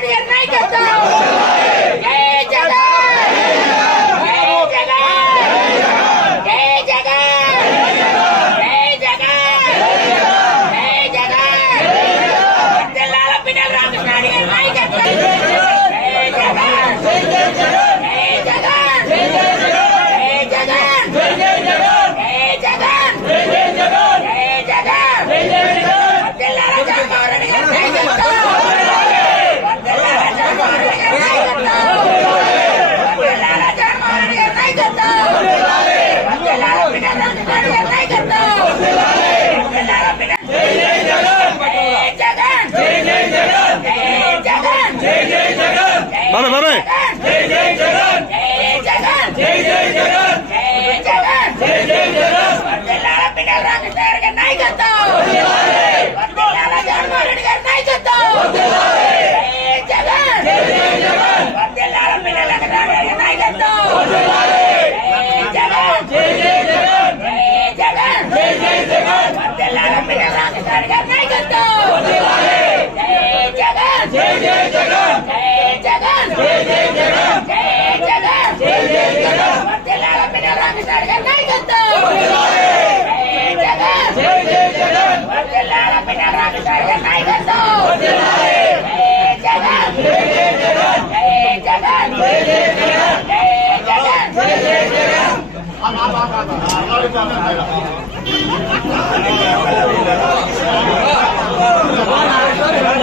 mierda! బాబాయ్ బాబాయ్. జై జై జగన్. జై జై జగన్ 坚持，坚持，走！坚持，坚持，坚持，坚持，坚持，坚持，坚持，坚持！啊啊啊啊啊！啊，你咋来了啊？啊，你咋来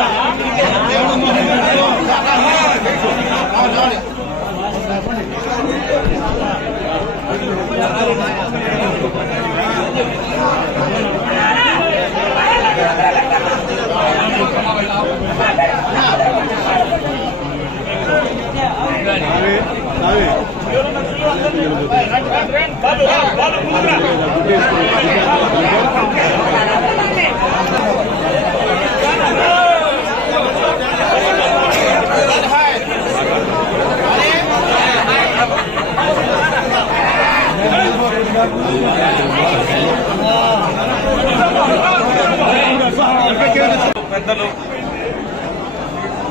了？పెద్దలు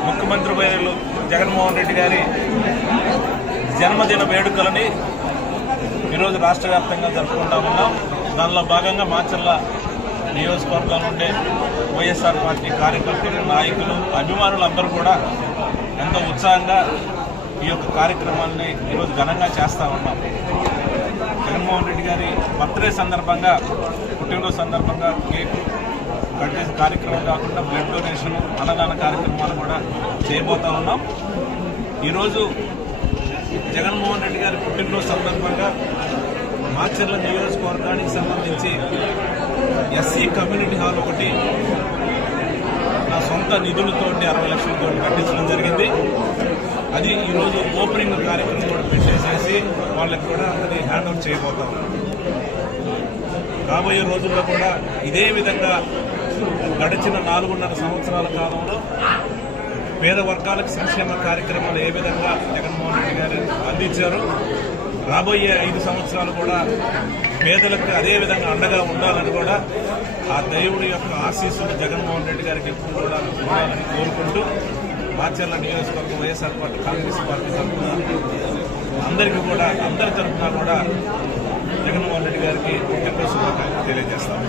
ముఖ్యమంత్రి వర్యులు జగన్మోహన్ రెడ్డి గారి జన్మదిన వేడుకలని ఈరోజు రాష్ట్ర వ్యాప్తంగా జరుపుకుంటా ఉన్నాం. దానిలో భాగంగా మాచర్ల నియోజకవర్గం ఉండే వైఎస్ఆర్ పార్టీ కార్యకర్తలు నాయకులు అభిమానులు అందరూ కూడా ఎంతో ఉత్సాహంగా ఈ యొక్క కార్యక్రమాన్ని ఈరోజు ఘనంగా చేస్తూ ఉన్నాం. జగన్మోహన్ రెడ్డి గారి బర్త్డే సందర్భంగా పుట్టినరోజు సందర్భంగా కేక్ కట్ చేసే కార్యక్రమం కాకుండా బ్లడ్ డొనేషన్ అన్నదాన కార్యక్రమాలు కూడా చేయబోతా ఉన్నాం. ఈరోజు జగన్మోహన్ రెడ్డి గారి పుట్టినరోజు సందర్భంగా మాచర్ల నియోజకవర్గానికి సంబంధించి ఎస్సీ కమ్యూనిటీ హాల్ ఒకటి నా సొంత నిధులతో అరవై లక్షలతో కట్టించడం జరిగింది. అది ఈరోజు ఓపెనింగ్ కార్యక్రమం కూడా పెట్టేసేసి వాళ్ళకి కూడా అది హ్యాండ్ ఓవర్ చేయబోతాం. రాబోయే రోజుల్లో కూడా ఇదే విధంగా గడిచిన నాలుగున్నర సంవత్సరాల కాలంలో పేద వర్గాలకు సంక్షేమ కార్యక్రమాలు ఏ విధంగా జగన్మోహన్ తీర్చారు రాబోయే ఐదు సంవత్సరాలు కూడా పేదలకు అదే విధంగా అండగా ఉండాలని కూడా ఆ దేవుడి యొక్క ఆశీస్సులు జగన్మోహన్ రెడ్డి గారికి ఎప్పుడు కూడా ఉండాలని కోరుకుంటూ మాచర్ల నియోజకవర్గం వైఎస్ఆర్ పార్టీ కాంగ్రెస్ పార్టీ తరఫున అందరికీ కూడా అందరి తరఫున కూడా జగన్మోహన్ రెడ్డి గారికి పుట్టినరోజు శుభాకాంక్షలు తెలియజేస్తాము.